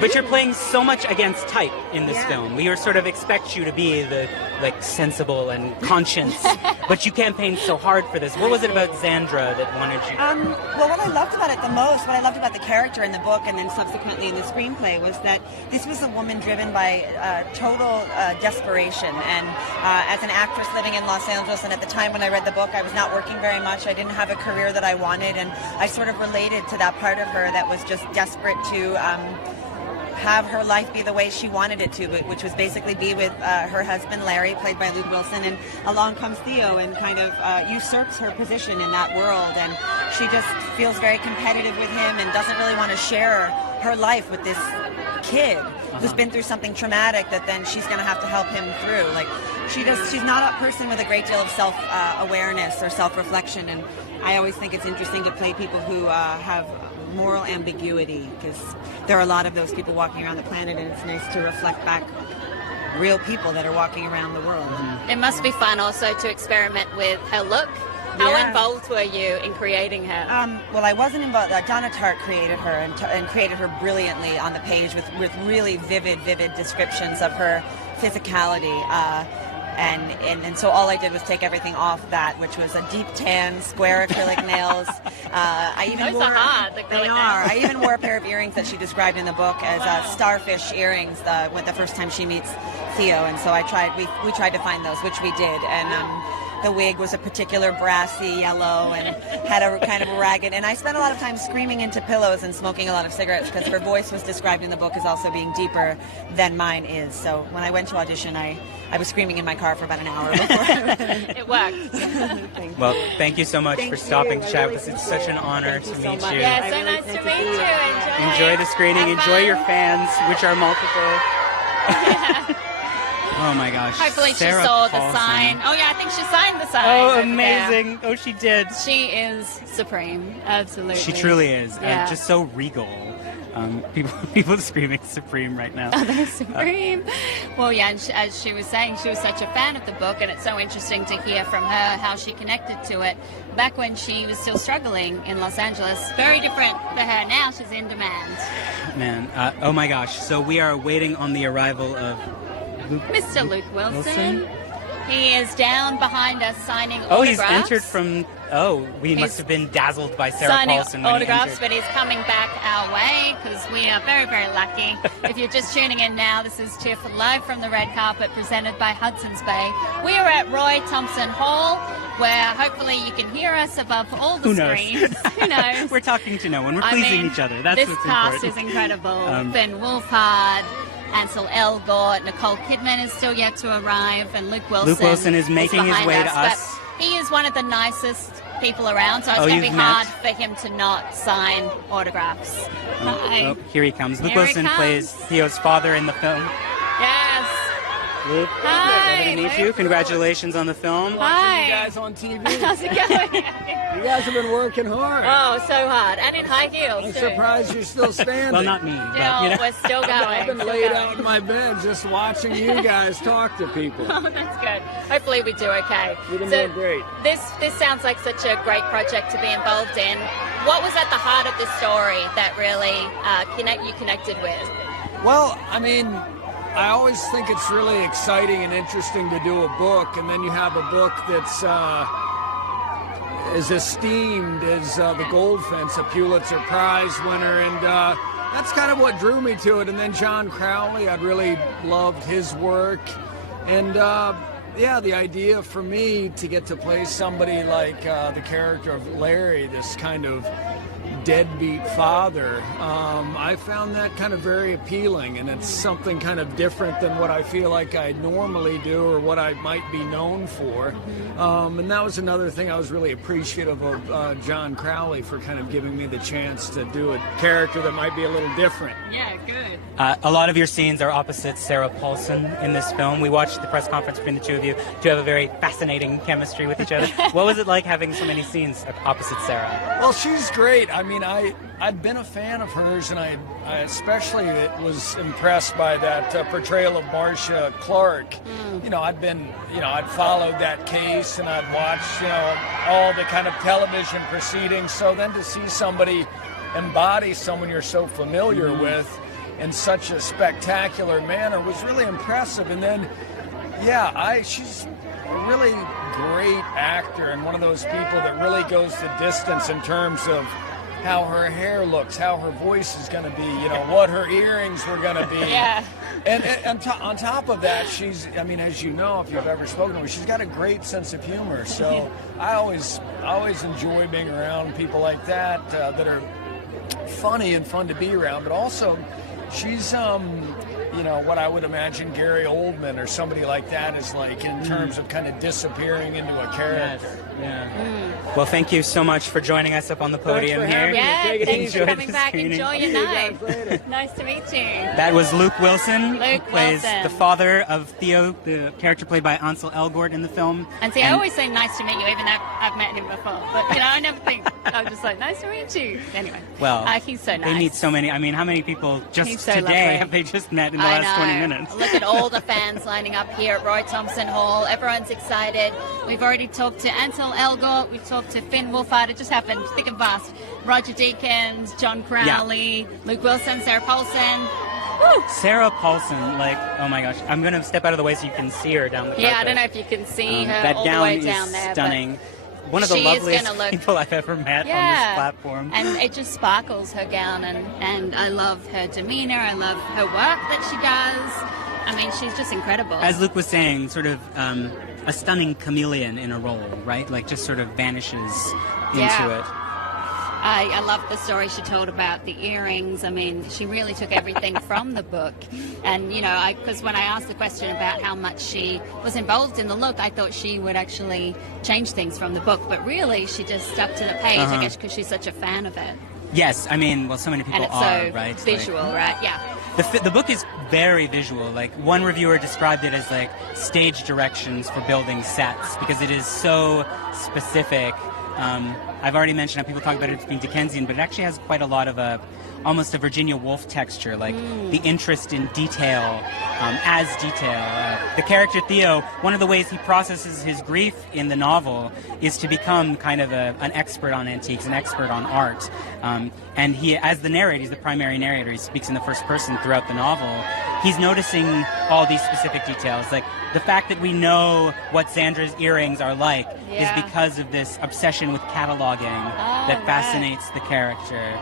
But you're playing so much against type in this film. We sort of expect you to be the sensible and conscience, but you campaigned so hard for this. What was it about Xandra that wanted you? Well, what I loved about it the most, what I loved about the character in the book and then subsequently in the screenplay, was that this was a woman driven by total desperation. And as an actress living in Los Angeles, and at the time when I read the book, I was not working very much. I didn't have a career that I wanted, and I sort of related to that part of her that was just desperate to have her life be the way she wanted it to, which was basically be with her husband Larry, played by Luke Wilson, and along comes Theo and kind of usurps her position in that world, and she just feels very competitive with him and doesn't really want to share her life with this kid who's been through something traumatic that then she's going to have to help him through. Like, she's not a person with a great deal of self-awareness or self-reflection, and I always think it's interesting to play people who have moral ambiguity, because there are a lot of those people walking around the planet, and it's nice to reflect back real people that are walking around the world. It must be fun also to experiment with her look. How involved were you in creating her? Well, I wasn't involved. Donna Tartt created her and created her brilliantly on the page with really vivid descriptions of her physicality. And so all I did was take everything off that, which was a deep tan, square acrylic nails. Those are hard, the acrylic they are. I even wore a pair of earrings that she described in the book as starfish earrings the first time she meets Theo. And so we tried to find those, which we did. And the wig was a particular brassy yellow and had a kind of ragged, and I spent a lot of time screaming into pillows and smoking a lot of cigarettes because her voice was described in the book as also being deeper than mine is. So when I went to audition, I was screaming in my car for about an hour before. It worked. Well, thank you so much for stopping to chat with us. It's such an honor to meet you. Yeah, so nice to meet you. Enjoy the screening. Enjoy your fans, which are multiple. Oh my gosh. Hopefully Sarah she saw the Paulson. sign. Oh yeah, I think she signed the sign. Oh, over amazing. there. Oh, she did. She is supreme. Absolutely. She truly is. Yeah. Just so regal. People screaming supreme right now. Oh, they're supreme. Well, yeah, and as she was saying, she was such a fan of the book, and it's so interesting to hear from her how she connected to it back when she was still struggling in Los Angeles. Very different for her now. She's in demand. Man, oh my gosh. So we are waiting on the arrival of Mr. Luke Wilson. He is down behind us signing Oh, autographs. he's entered from... Oh, we must have been dazzled by Sarah signing Paulson when autographs, he entered. but he's coming back our way because we are very, very lucky. If you're just tuning in now, this is TIFF live from the red carpet presented by Hudson's Bay. We are at Roy Thompson Hall, where hopefully you can hear us above all the Who knows? screens. Who knows? We're talking to no one. We're pleasing each other. That's this what's cast important. is incredible. Finn Wolfhard, Ansel Elgort, Nicole Kidman is still yet to arrive, and Luke Wilson. Luke Wilson is making his behind way to but us. he is one of the nicest people around, so it's going to be you've hard met? for him to not sign autographs. Hi. Oh, here he comes. Luke Here he Wilson comes. plays Theo's father in the film. Yes. Luke. Hi. Lovely to meet you. Congratulations on the film. Hi. You guys on TV. How's it going? You guys have been working hard. Oh, so hard. And in high heels, I'm too. surprised you're still standing. Well, not me. Still, But, you know. we're still going. I've been still laid going. out in my bed just watching you guys talk to people. Oh, that's good. Hopefully we do okay. You've been So doing great. This sounds like such a great project to be involved in. What was at the heart of the story that really you connected with? Well, I mean, I always think it's really exciting and interesting to do a book, and then you have a book that's as esteemed as the Goldfinch, a Pulitzer Prize winner, and that's kind of what drew me to it. And then John Crowley, I'd really loved his work, and yeah, the idea for me to get to play somebody like the character of Larry, this kind of deadbeat father, I found that kind of very appealing, and it's something kind of different than what I feel like I normally do or what I might be known for. And that was another thing I was really appreciative of John Crowley for kind of giving me the chance to do a character that might be a little different. Yeah, good. A lot of your scenes are opposite Sarah Paulson in this film. We watched the press conference between the two of you. You have a very fascinating chemistry with each other. What was it like having so many scenes opposite Sarah? Well, she's great. I mean, I'd been a fan of hers, and I especially was impressed by that portrayal of Marcia Clark. You know, I'd followed that case, and I'd watched, all the kind of television proceedings. So then to see somebody embody someone you're so familiar with in such a spectacular manner was really impressive. And then, yeah, she's a really great actor and one of those people that really goes the distance in terms of how her hair looks, how her voice is going to be, what her earrings were going to be. Yeah. And on top of that, I mean, as you know, if you've ever spoken to her, she's got a great sense of humor. So I always enjoy being around people like that that are funny and fun to be around. But also, she's what I would imagine Gary Oldman or somebody like that is like in terms of kind of disappearing into a character. Yeah. Well, thank you so much for joining us up on the podium here. Yeah, thanks for coming back. screening. Enjoy your night. Nice to meet you. That was Luke Wilson, Luke who plays Wilson. the father of Theo, the character played by Ansel Elgort in the film. And see, I always say nice to meet you, even though I've met him before. But, I never think, I'm just like, nice to meet you. Anyway, Well, he's so nice. They meet so many. I mean, how many people just He's so today lovely. have they just met in the I last 20 know. minutes? Look at all the fans lining up here at Roy Thompson Hall. Everyone's excited. We've already talked to Ansel Elgort. We've talked to Finn Wolfhard. It just happened thick and fast. Roger Deakins, John Crowley, Luke Wilson, Sarah Paulson. Woo! Sarah Paulson, oh my gosh, I'm going to step out of the way so you can see her down the carpet. Yeah, I don't know if you can see her that all the gown way is down there. stunning. One of the she is loveliest gonna look- people I've ever met on this platform. And it just sparkles, her gown, and I love her demeanor. I love her work that she does. I mean, she's just incredible. As Luke was saying, sort of a stunning chameleon in a role, right? Like just sort of vanishes into it. I love the story she told about the earrings. I mean, she really took everything from the book. And, because when I asked the question about how much she was involved in the look, I thought she would actually change things from the book. But really, she just stuck to the page, I guess, because she's such a fan of it. Yes, I mean, well, so many people And it's are, so right? visual, right? Yeah. The book is very visual. Like, one reviewer described it as like stage directions for building sets because it is so specific. I've already mentioned how people talk about it being Dickensian, but it actually has quite a lot of almost a Virginia Woolf texture, like the interest in detail as detail. The character Theo, one of the ways he processes his grief in the novel is to become kind of an expert on antiques, an expert on art. And he, as the narrator, he's the primary narrator, he speaks in the first person throughout the novel, he's noticing all these specific details. Like the fact that we know what Sandra's earrings are like is because of this obsession with cataloging that fascinates the character.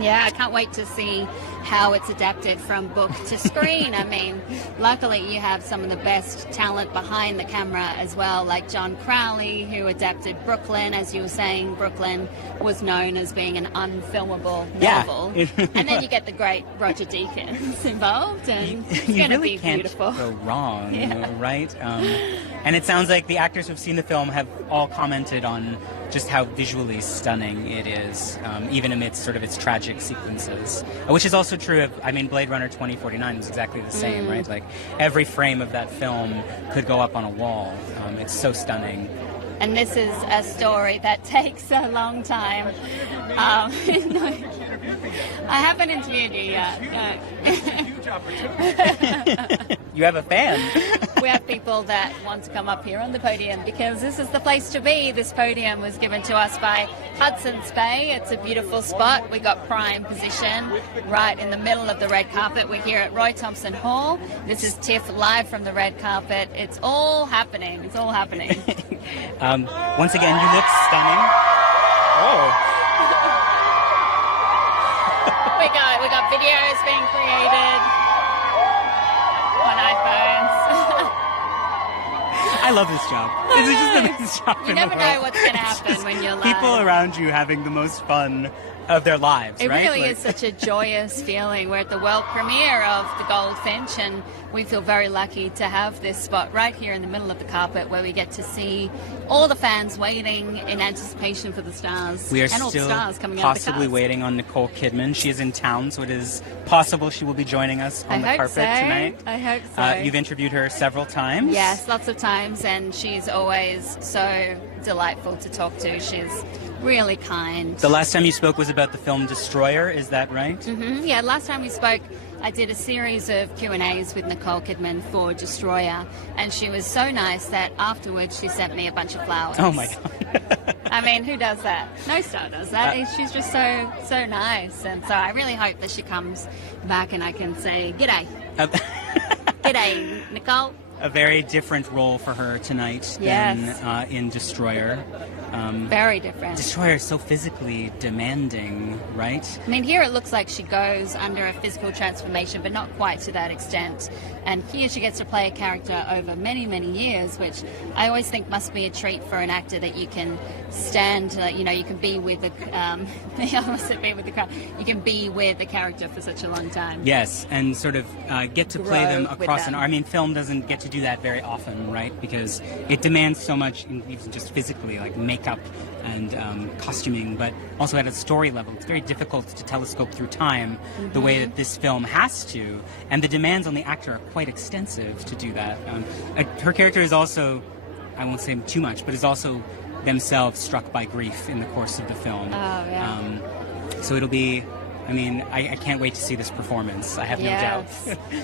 Yeah, I can't wait to see how it's adapted from book to screen. I mean, luckily you have some of the best talent behind the camera as well, like John Crowley, who adapted Brooklyn. As you were saying, Brooklyn was known as being an unfilmable novel. And then you get the great Roger Deakins involved, and it's going to be can't beautiful. go wrong, right? And it sounds like the actors who've seen the film have all commented on just how visually stunning it is, even amidst sort of its tragic sequences. Which is also true of, I mean, Blade Runner 2049 was exactly the same, right? Like, every frame of that film could go up on a wall. It's so stunning. And this is a story that takes a long time. I haven't interviewed you yet. You have a fan. We have people that want to come up here on the podium because this is the place to be. This podium was given to us by Hudson's Bay. It's a beautiful spot. We got prime position right in the middle of the red carpet. We're here at Roy Thompson Hall. This is TIFF live from the red carpet. It's all happening. It's all happening. Once again, you look stunning. Oh. we got videos being created on iPhones. I love this job. It's just the best job You in never the world. know what's going to happen when you're live. People around you having the most fun of their lives, It right? really Like- is such a joyous feeling. We're at the world premiere of the Goldfinch, and we feel very lucky to have this spot right here in the middle of the carpet where we get to see all the fans waiting in anticipation for the stars. We are and all the still stars coming out of the possibly cast. waiting on Nicole Kidman. She is in town, so it is possible she will be joining us on the I hope carpet so. tonight. I hope so. You've interviewed her several times. Yes, lots of times, and she's always so delightful to talk to. She's really kind. The last time you spoke was about the film Destroyer, is that right? Yeah, last time we spoke, I did a series of Q&As with Nicole Kidman for Destroyer, and she was so nice that afterwards she sent me a bunch of flowers. Oh my God. I mean, who does that? No star does that. She's just so nice, and so I really hope that she comes back and I can say, g'day. G'day, Nicole. A very different role for her tonight Yes. than in Destroyer. Very different. Destroyer is so physically demanding, right? I mean, here it looks like she goes under a physical transformation, but not quite to that extent. And here she gets to play a character over many, many years, which I always think must be a treat for an actor, that you can stand, you can be with the, I almost said be with the crowd, you can be with a character for such a long time. Yes, and sort of get to play Grow them with across them. I mean, film doesn't get to do that very often, right? Because it demands so much, even just physically, like makeup and costuming, but also at a story level. It's very difficult to telescope through time the way that this film has to, and the demands on the actor are quite extensive to do that. Her character is also, I won't say too much, but is also themselves struck by grief in the course of the film. Oh, yeah. So it'll be, I mean, I can't wait to see this performance. I have no doubt.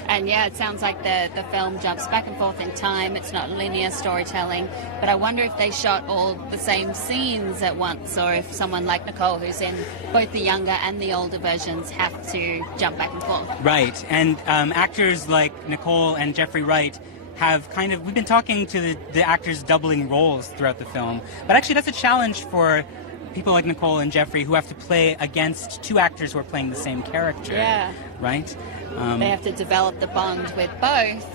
And yeah, it sounds like the film jumps back and forth in time. It's not linear storytelling, but I wonder if they shot all the same scenes at once, or if someone like Nicole, who's in both the younger and the older versions, have to jump back and forth. Right, and actors like Nicole and Jeffrey Wright have kind of, we've been talking to the actors doubling roles throughout the film, but actually that's a challenge for people like Nicole and Jeffrey who have to play against two actors who are playing the same character. Yeah. Right? They have to develop the bond with both.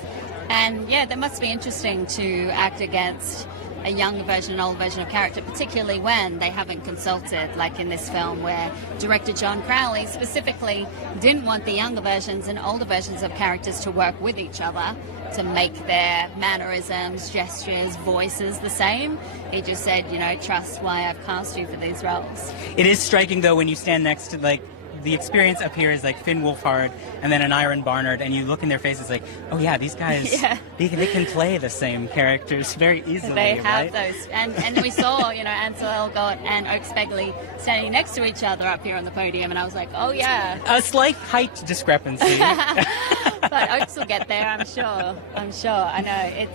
And yeah, that must be interesting to act against a younger version and older version of character, particularly when they haven't consulted, like in this film where director John Crowley specifically didn't want the younger versions and older versions of characters to work with each other to make their mannerisms, gestures, voices the same. He just said, trust why I've cast you for these roles. It is striking, though, when you stand next to, like, the experience up here is like Finn Wolfhard and then an Iron Barnard, and you look in their faces like, oh yeah, these guys, they can play the same characters very easily. They have right? those, and we saw, Ansel Elgort and Oakes Begley standing next to each other up here on the podium, and I was like, oh yeah. A slight height discrepancy. But Oakes will get there, I'm sure. I know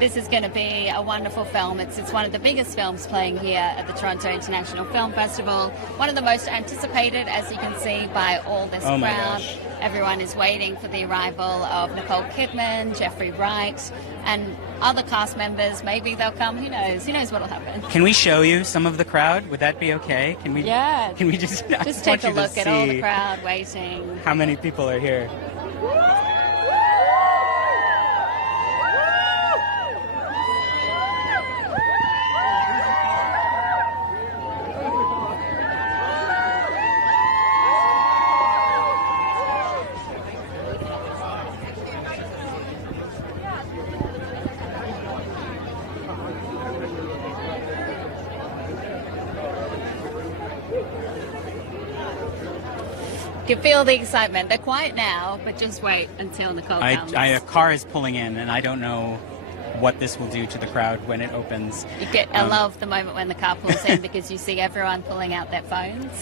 this is going to be a wonderful film. It's one of the biggest films playing here at the Toronto International Film Festival. One of the most anticipated, as you can see, by all this Oh my crowd. gosh. Everyone is waiting for the arrival of Nicole Kidman, Jeffrey Wright, and other cast members. Maybe they'll come. Who knows? Who knows what'll happen? Can we show you some of the crowd? Would that be okay? Can we? Yeah. Can we just? I Just want take a you to look at all the see crowd waiting. How many people are here? can feel the excitement. They're quiet now, but just wait until Nicole comes. A car is pulling in, and I don't know what this will do to the crowd when it opens. I love the moment when the car pulls in because you see everyone pulling out their phones,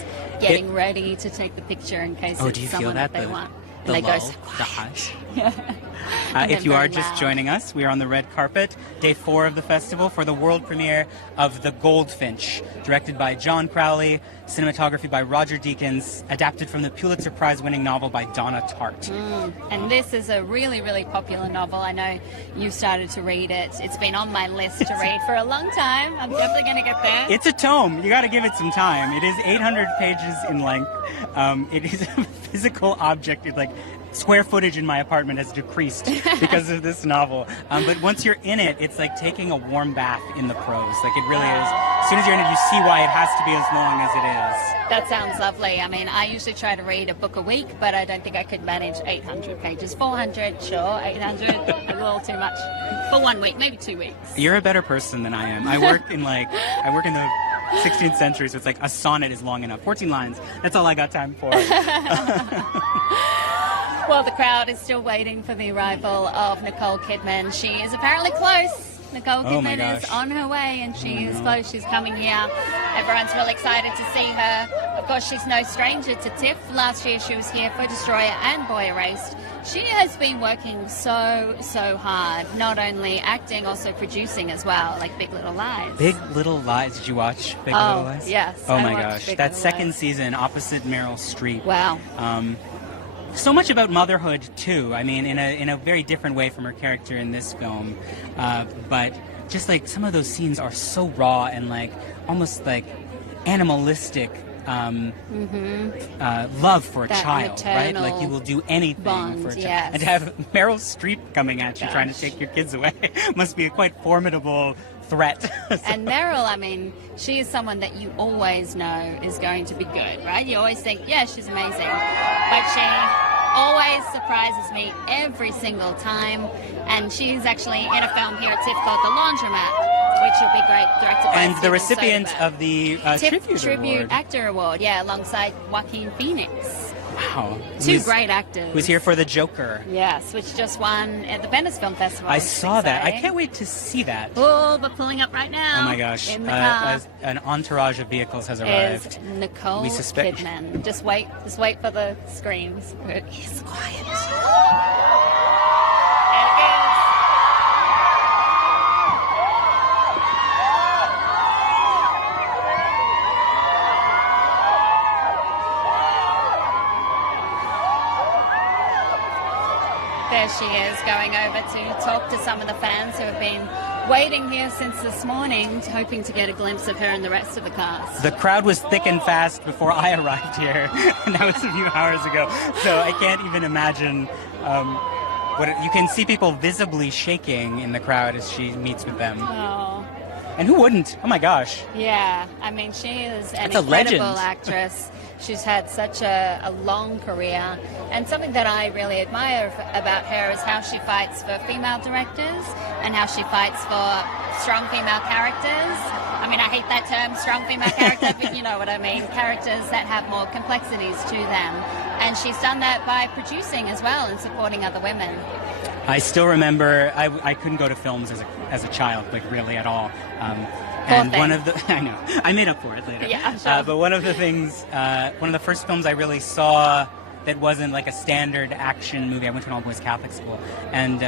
getting ready to take the picture in case it's someone that they want. And they go so quiet. The hush. If you are just joining us, we are on the red carpet, day 4 of the festival, for the world premiere of The Goldfinch, directed by John Crowley, cinematography by Roger Deakins, adapted from the Pulitzer Prize-winning novel by Donna Tartt. And this is a really, really popular novel. I know you started to read it. It's been on my list to read for a long time. I'm definitely going to get there. It's a tome. You got to give it some time. It is 800 pages in length. It is a physical object. It's like square footage in my apartment has decreased because of this novel. But once you're in it, it's like taking a warm bath in the prose. Like it really is. As soon as you're in it, you see why it has to be as long as it is. That sounds lovely. I mean, I usually try to read a book a week, but I don't think I could manage 800 pages. 400, sure. 800, a little too much. For 1 week, maybe 2 weeks. You're a better person than I am. I work in the 16th century, so it's like a sonnet is long enough. 14 lines. That's all I got time for. Well, the crowd is still waiting for the arrival of Nicole Kidman. She is apparently close. Nicole Kidman is on her way, and she is close. She's coming here. Everyone's really excited to see her. Of course, she's no stranger to TIFF. Last year, she was here for Destroyer and Boy Erased. She has been working so hard, not only acting, also producing as well, like Big Little Lies. Big Little Lies. Did you watch Big Little Lies? Yes. Oh my gosh. That second season, opposite Meryl Streep. Wow. So much about motherhood too. I mean, in a very different way from her character in this film, but just like some of those scenes are so raw and like almost like animalistic love for a child, right? Like you will do anything for a child. Yes. And to have Meryl Streep coming at you trying to take your kids away must be a quite formidable threat. And Meryl, I mean, she is someone that you always know is going to be good, right? You always think, yeah, she's amazing. But she always surprises me every single time. And she's actually in a film here at TIFF called The Laundromat, which will be great, directed by And Steven the recipient Soderbergh. of the TIFF Tribute Award. Actor Award, alongside Joaquin Phoenix. Wow. Two great actors. Who's here for The Joker. Yes, which just won at the Venice Film Festival. I saw that. I can't wait to see that. Oh, but pulling up right now. Oh my gosh. In the car An entourage of vehicles has arrived. is Nicole We suspect. Kidman. Just wait for the screams. He's quiet. There she is, going over to talk to some of the fans who have been waiting here since this morning, hoping to get a glimpse of her and the rest of the cast. The crowd was thick and fast before I arrived here, and that was a few hours ago. So I can't even imagine you can see people visibly shaking in the crowd as she meets with them. Oh. And who wouldn't? Oh my gosh. Yeah, I mean, she is an That's a legend. incredible actress. She's had such a long career, and something that I really admire about her is how she fights for female directors and how she fights for strong female characters. I mean, I hate that term, strong female character, but you know what I mean, characters that have more complexities to them. And she's done that by producing as well and supporting other women. I still remember I couldn't go to films as a child, like really at all. And one of the I know I made up for it later. Yeah, I'm sure. But one of the things, one of the first films I really saw that wasn't like a standard action movie. I went to an all-boys Catholic school, and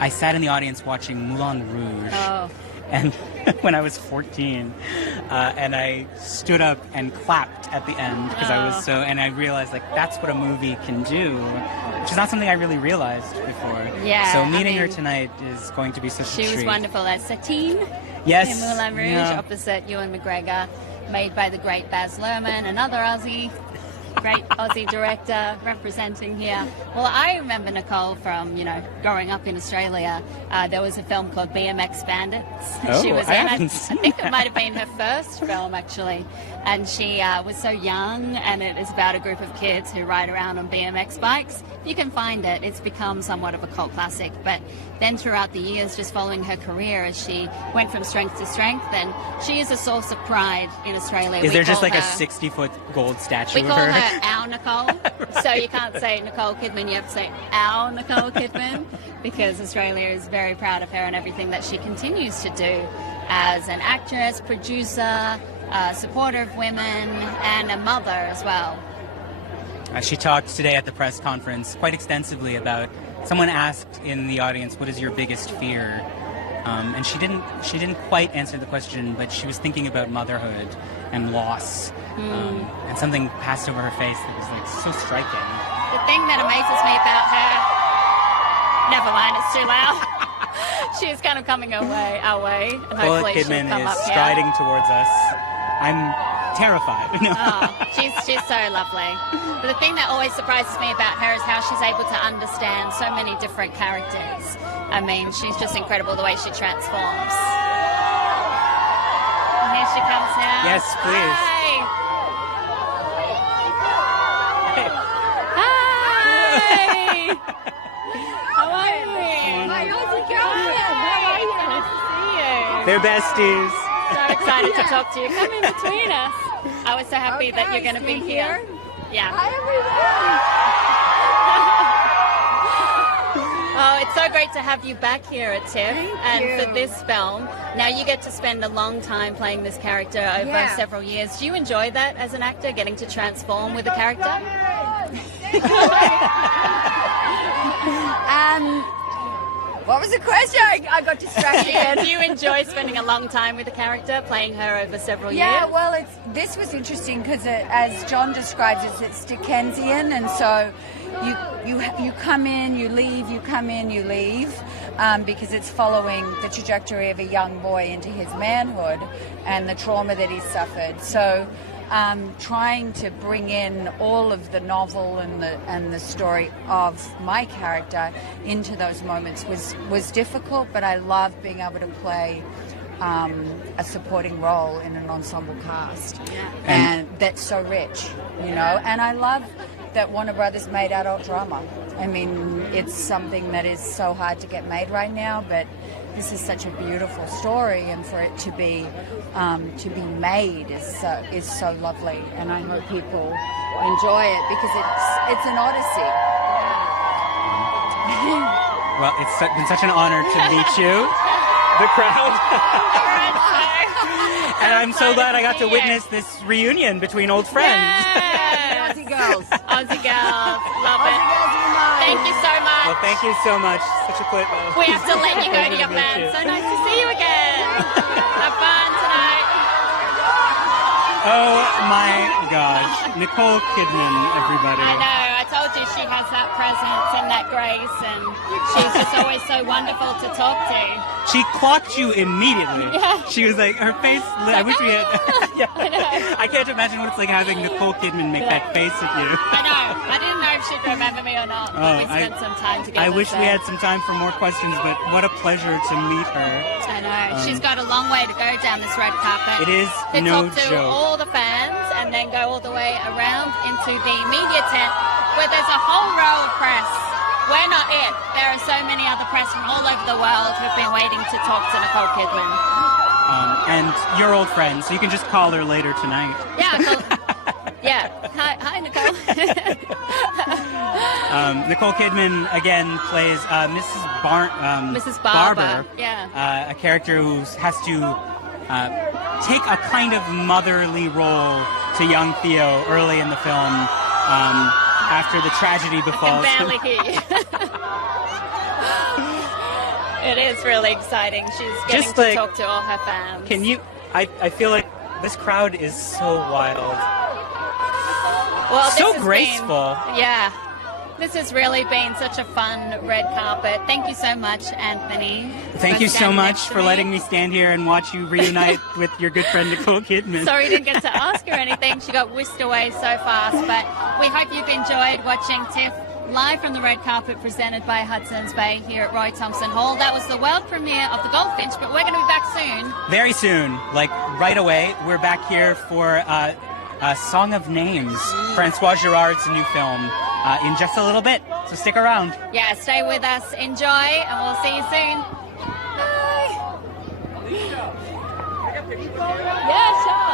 I sat in the audience watching Moulin Rouge. Oh. And when I was 14, and I stood up and clapped at the end because I was and I realized like that's what a movie can do, which is not something I really realized before. Yeah. So meeting her tonight is going to be such a treat. She was wonderful as Satine Yes. in Moulin Rouge, Yeah. opposite Ewan McGregor, made by the great Baz Luhrmann, another Aussie. Great Aussie director representing here. Well, I remember Nicole from, growing up in Australia. There was a film called BMX Bandits. She was I in. haven't I seen think it that. might have been her first film, actually. And she was so young, and it is about a group of kids who ride around on BMX bikes. You can find it. It's become somewhat of a cult classic. But then throughout the years, just following her career as she went from strength to strength, and she is a source of pride in Australia. Is there just like a her- 60-foot gold statue We of call her? her her our Nicole. So you can't say Nicole Kidman, you have to say our Nicole Kidman, because Australia is very proud of her and everything that she continues to do as an actress, producer, supporter of women, and a mother as well. She talked today at the press conference quite extensively about, someone asked in the audience, what is your biggest fear? And she didn't quite answer the question, but she was thinking about motherhood and loss. And something passed over her face that was like so striking. The thing that amazes me about her, never mind, it's too loud. She's kind of coming our way, and Nicole hopefully she'll Kidman come is up here. striding towards us. I'm terrified. She's so lovely. But the thing that always surprises me about her is how she's able to understand so many different characters. I mean, she's just incredible the way she transforms. And here she comes now. Yes, please. Hi! How are you? Hi, Aussie girl. How are you? Nice to see you. They're besties. So excited to talk to you. Come in between us. I was so happy that you're going to be here. Yeah. Hi, everyone. Oh, it's so great to have you back here at TIFF and for this film. Now you get to spend a long time playing this character over several years. Do you enjoy that as an actor, getting to transform with a character? What was the question? I got distracted. Do you enjoy spending a long time with a character, playing her over several years? Yeah, well, this was interesting because, as John describes it, it's Dickensian, and so you come in, you leave, you come in, you leave, because it's following the trajectory of a young boy into his manhood and the trauma that he's suffered. So trying to bring in all of the novel and the story of my character into those moments was difficult, but I love being able to play a supporting role in an ensemble cast, and that's so rich, you know. And I love that Warner Brothers made adult drama. I mean, it's something that is so hard to get made right now, but this is such a beautiful story, and for it to be made is so lovely. And I hope people enjoy it because it's an odyssey. Well, it's been such an honor to meet you, the crowd. And I'm so glad I got to witness this reunion between old friends. Aussie girls. Aussie girls. Love it. Aussie girls unite. Thank you so much. Well, thank you so much. Such a pleasure. We have to let you go to your fans. So nice to see you again. Have fun tonight. Oh my gosh. Nicole Kidman, everybody. I know. I told you she has that presence and that grace, and she's just always so wonderful to talk to. She clocked you immediately. Yeah. She was like, her face, I wish we had. I know. I can't imagine what it's like having Nicole Kidman make that face at you. I know. I didn't know if she'd remember me or not, but we spent some time together. I wish we had some time for more questions, but what a pleasure to meet her. I know. She's got a long way to go down this red carpet. It is to no talk to joke. all the fans and then go all the way around into the media tent where there's a whole row of press. We're not it. There are so many other press from all over the world who've been waiting to talk to Nicole Kidman. And your old friend, so you can just call her later tonight. Yeah, Hi, Nicole. Nicole Kidman again plays Mrs. Barber. A character who has to take a kind of motherly role to young Theo early in the film after the tragedy befalls I can barely hear you. It is really exciting. She's getting to talk to all her fans. Can you? I feel like this crowd is so wild. Well, so graceful. This has really been such a fun red carpet. Thank you so much, Anthony. Thank you so much for letting me stand here and watch you reunite with your good friend Nicole Kidman. Sorry you didn't get to ask her anything. She got whisked away so fast. But we hope you've enjoyed watching TIFF live from the red carpet presented by Hudson's Bay here at Roy Thompson Hall. That was the world premiere of the Goldfinch, but we're going to be back soon. Very soon, like right away. We're back here for a Song of Names, Francois Girard's new film, in just a little bit. So stick around. Yeah, stay with us, enjoy, and we'll see you soon. Bye. Yeah, sure.